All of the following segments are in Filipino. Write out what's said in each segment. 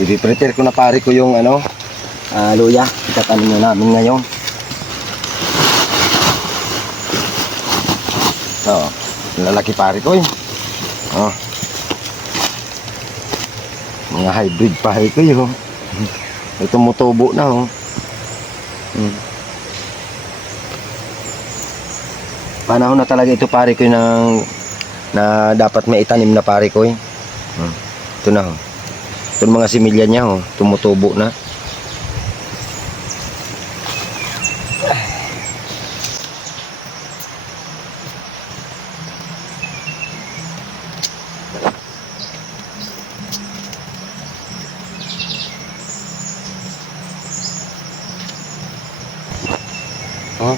I-prepare ko na pare ko yung ano, luya. Itatanim na namin ngayon. So, lalaki pare ko eh. Oh. Mga hybrid pare ko yun. Ito tumutubo na oh. Panahon na talaga ito pare ko na dapat may itanim na pare ko eh. Ito na oh. Ito mga similya niya oh, tumutubo na. Oh,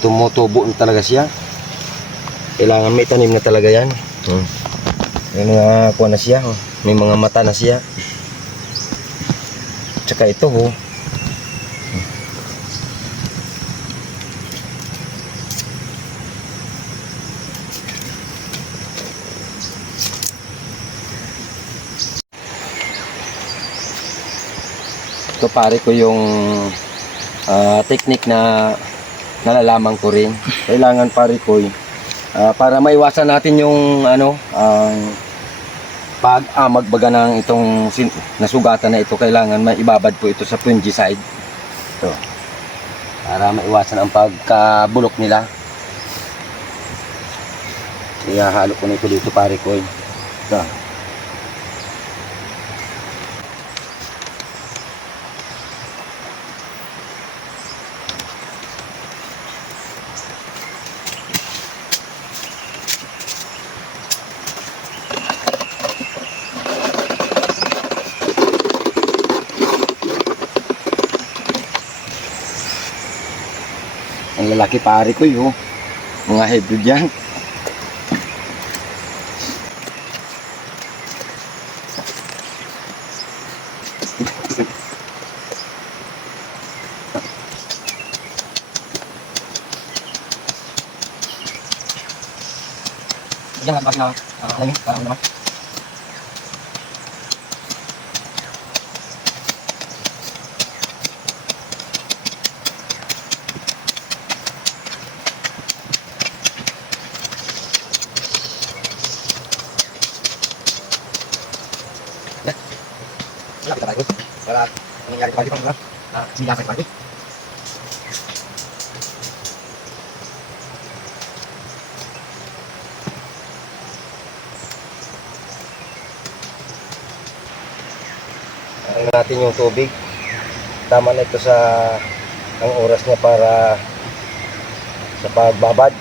tumutubo na talaga siya. Kailangan may tanim na talaga yan. May mga kuha na siya. May mga mata na siya. Tsaka ito ho. Ito pare ko yung technique na nalalaman ko rin. Kailangan pare ko para maiwasan natin yung ano pag-amag baga ng itong nasugatan na ito, kailangan maibabad po ito sa fungicide. Ito. Para maiwasan ang pagkabulok nila. Ihahalo ko nito dito pare ko. Ito. Ang lalaki pare ko yun. Mga hybrid yan. Jangan pakai lagi, parang naman. Wala kita tayo. Wala nangyari pagi pang wala. Sila sa pagi. Ang natin yung tubig. Tama na ito sa ang oras niya para sa pagbabad.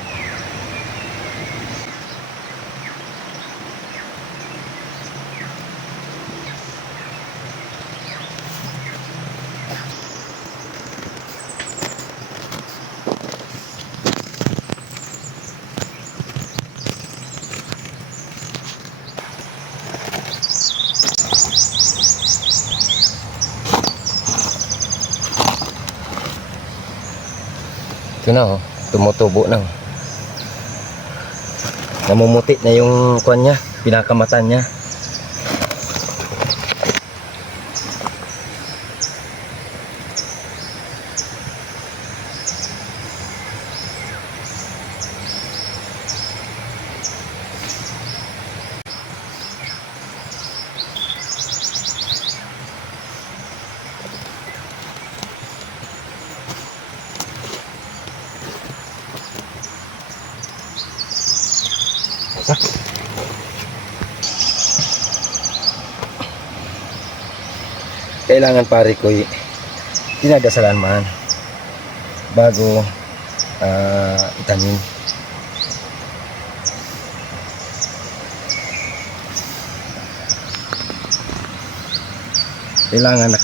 Ito na oh, tumutubo na. Namumuti na yung kuwan niya, pinakamatan niya. Kailangan pare ko dinadasalan man bago itanim. Kailangan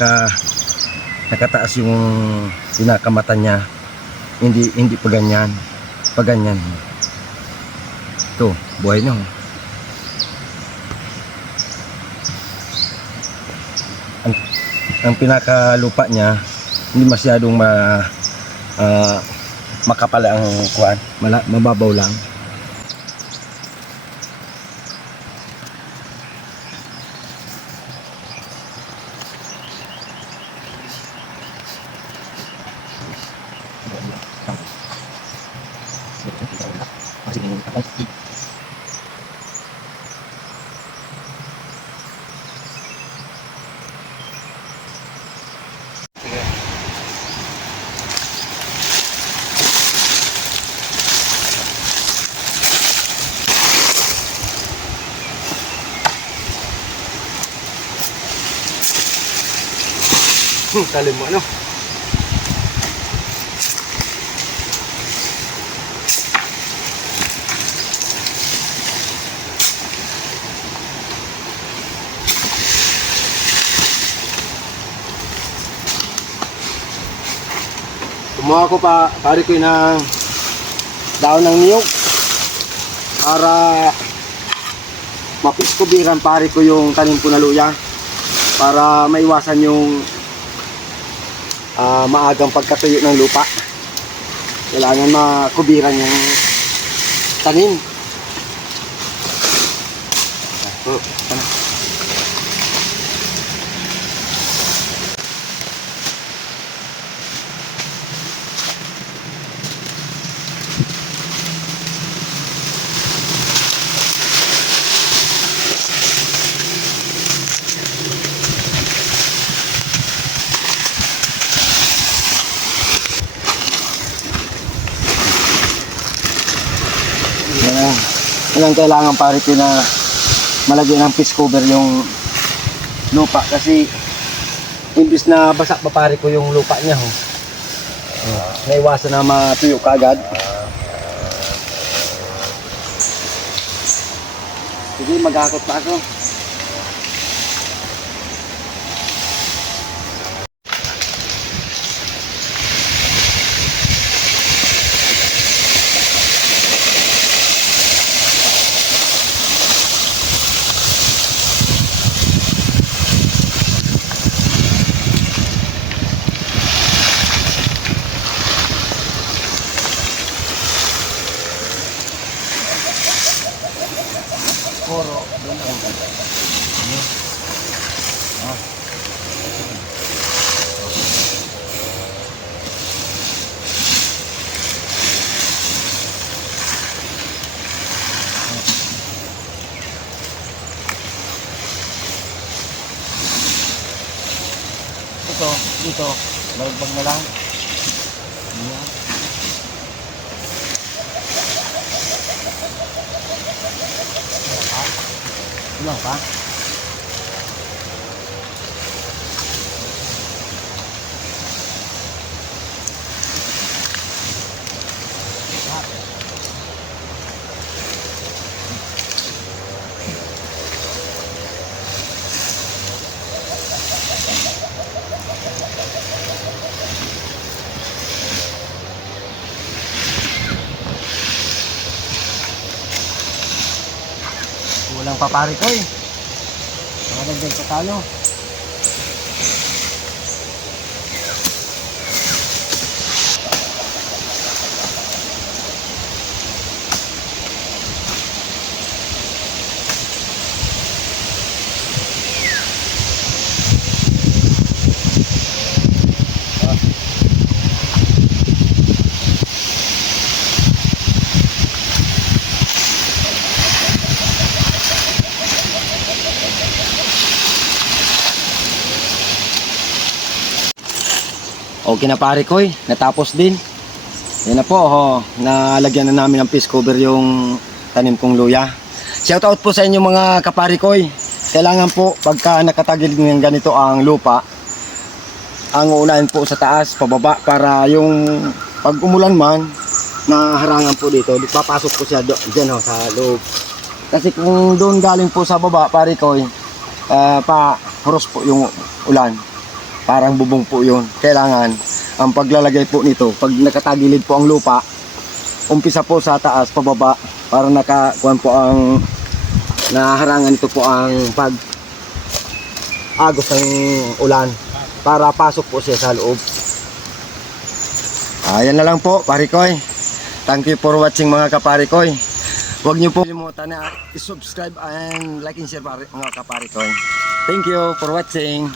nakataas yung pinakamata niya, hindi pa ganyan, ito buhay na ang pinakalupa niya hindi masyadong makapal ang kuan, mababaw lang. Talim mo ano? Kumuha ko pa, pare ko ng daon ng niyog para mapiskubiran pare ko yung tanim ko na luya para maiwasan yung maagang pagkatuyo ng lupa. Kailangan makubiran yung tanim. Yan ang kailangan pare ko na malagyan ng piece cover yung lupa kasi imbis na basa pa pare ko yung lupa niya naiwasan na matuyo kaagad. Sige, maghakot pa ako. Puro doon dito, bagbag na lang. Ayan. Ilang pa? Walang papari ko eh. Nakadagdag pa tayo. Okay na pare ko natapos din. Yan na po, nalagyan na namin ng piece cover yung tanim kong luya. Shout out po sa inyo mga kapare ko. Kailangan po pagka nakatagilid ng ganito ang lupa, ang unahin po sa taas, pababa para yung pag umulan man, naharangan po dito, papasok po siya dyan sa loob. Kasi kung doon galing po sa baba pare ko, pa-horos po yung ulan. Parang bubong po yun. Kailangan ang paglalagay po nito, pag nakatagilid po ang lupa, umpisa po sa taas, pababa, para nakakuan po ang naharangan ito po ang pag agos ng ulan para pasok po siya sa loob. Ayan na lang po, parikoy. Thank you for watching mga kaparikoy. Huwag niyo po kalimutan na i-subscribe and like and share mga kaparikoy. Thank you for watching.